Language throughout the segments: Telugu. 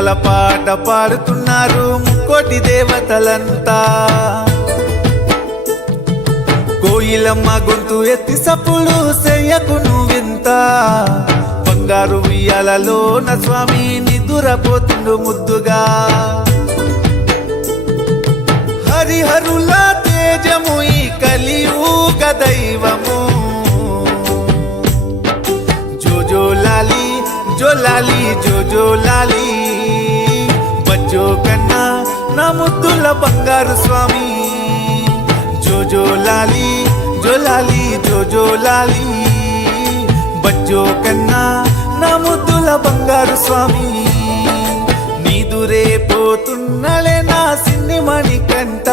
ఉయ్యాల పాట పాడుతున్నారు ముక్కోటి దేవతలంతా. కోయిలమ్మ గొంతు ఎత్తి సప్పుడు చెయ్యకు నువ్వింత. బంగారు ఉయ్యాలలోన స్వామి నిదురపోతుండు ముద్దుగా. హరిహరుల తేజము ఈ కలియుగ దైవము. జో లాలి జో లాలి జో జో లాలి, బజ్జో కన్నా నా ముద్దుల బంగారు స్వామి. జో లాలి జో లాలి జో జో లాలి, బజ్జో కన్నా నా ముద్దుల బంగారు స్వామి. నీదురే పోతున్నలే నా సిన్ని మణికంఠ.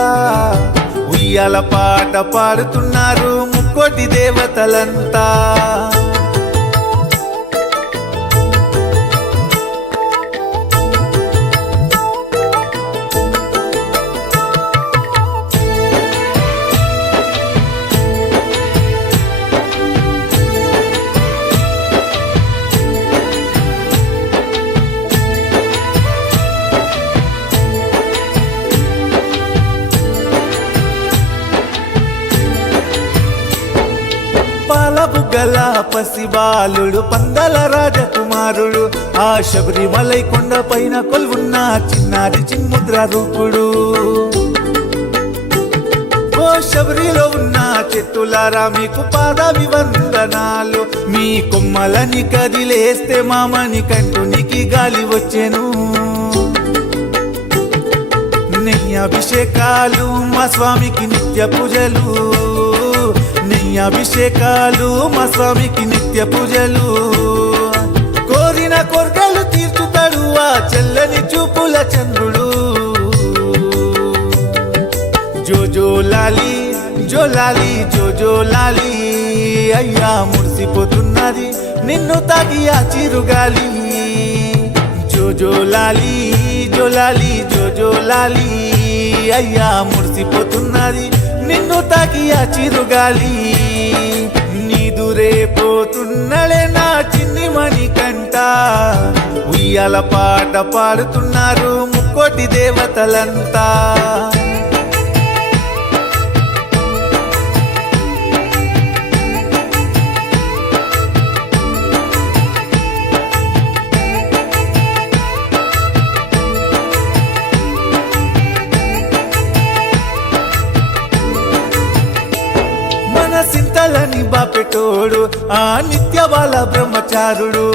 ఉయ్యాల పాట పాడుతున్నారు ముక్కోటి దేవతలంతా. పాలబుగ్గల పసిబాలుడు పందల రాజకుమారుడు. ఆ శబరిమలై కొండ పైన కొలువున్న చిన్నారి చిన్ముద్ర రూపుడు. ఓ శబరిలో ఉన్న చెట్టులారా మీకు పాదాభివందనాలు. మీ కొమ్మలని కదిలేస్తే మామని కంటునికి గాలి వచ్చెను. నెయ్యాభిషేకాలు మా స్వామికి నిత్య పూజలు. నెయ్యాభిషేకాలు మా స్వామికి నిత్య పూజలు. కోరిన కోర్కెలు తీర్చుతాడు ఆ చల్లని చూపుల చంద్రుడు. జో జో లాలి జో లాలి జో జో లాలి, అయ్యా మురిసిపోతున్నది నిన్ను తాగి ఆ చిరుగాలి. జో జో లాలి జో లాలి జో జో లాలి, అయ్యా మురిసిపోతున్నది నిన్ను తాకి ఆ చిరుగాలి. నీదురే పోతున్నలే నా చిన్ని మణికంఠ. ఉయ్యాల పాట పాడుతున్నారు ముక్కోటి దేవతలంతా. సింతలని బాపెటోడు ఆ నిత్య బాల బ్రహ్మచారుడు.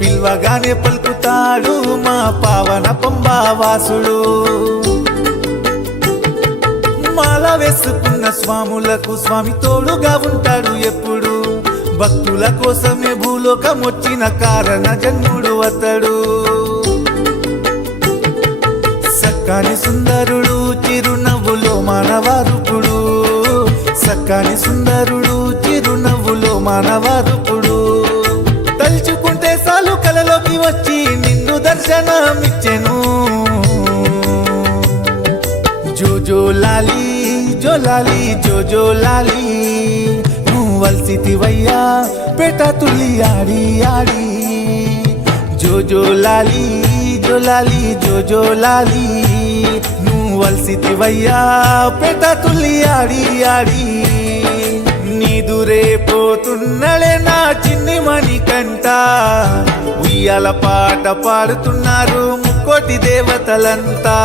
పిల్వగానే పలుకుతాడు మా పావన పంబావాసుడు. మాల వేసుకున్న స్వాములకు స్వామి తోడుగా ఉంటాడు ఎప్పుడు. భక్తుల కోసమే భూలోకం వచ్చిన కారణ జన్ముడు అతడు. సక్కాని సుందరుడు చిరునవ్వులో మానవారుపుడు. సక్కాని సుందరుడు చిరునవ్వులో మానవారుపుడు. తలుచుకుంటే సాలు కలలోకి వచ్చి నిన్ను దర్శనమిచ్చెను. జో జో లాలి జో లాలి జో జో లాలి, నువ్వు వల్సితివయ్యా పేట తుల్లి ఆడి ఆడి. జో జో లాలి జో లాలి జో జో లాలి, వల్సితివయ్యా పేట తుల్లి ఆడి ఆడి. నీదురే పోతున్నలే నా చిన్ని మణికంఠ. ఉయ్యాల పాట పాడుతున్నారు ముక్కోటి దేవతలంతా.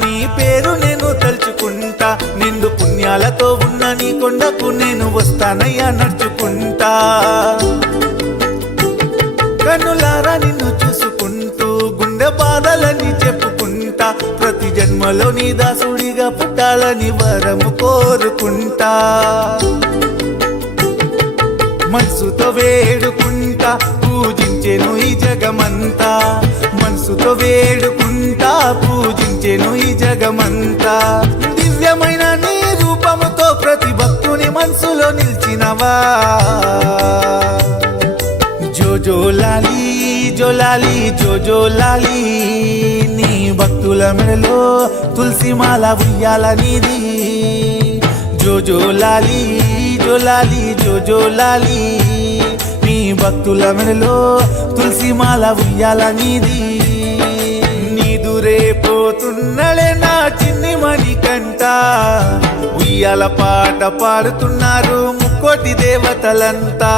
నీ పేరు నేను తలుచుకుంటా. నిండు పుణ్యాలతో ఉన్న నీ కొండకు నేను వస్తానయ్యా నడుచుకుంటా. కన్నులారా నిన్ను చూసుకుంటూ గుండె బాధలని చెప్పుకుంటా. ప్రతి జన్మలో నీ దాసుడిగా పుట్టాలని వరము కోరుకుంటా. మనసుతో వేడుకుంటా పూజించెను ఈ జగమంతా. మనసు మనసుతో వేడుకుంటా పూజించెను ఈ జగమంతా దివ్యమైన నీ రూపముతో ప్రతి భక్తుని మనసులో నిలిచినవా జో లాలి జో లాలి జో లాలి నీ భక్తుల మెడలో తులసి మాల ఉయ్యాల నీది జో లాలి జో లాలి జో లాలి నీ భక్తుల మెడలో తులసి మాల ఉయ్యాల నీది నీదురే పోతున్నడే నా చిన్ని మణికంట ఉయ్యాల పాట పాడుతున్నారు ముక్కోటి దేవతలంతా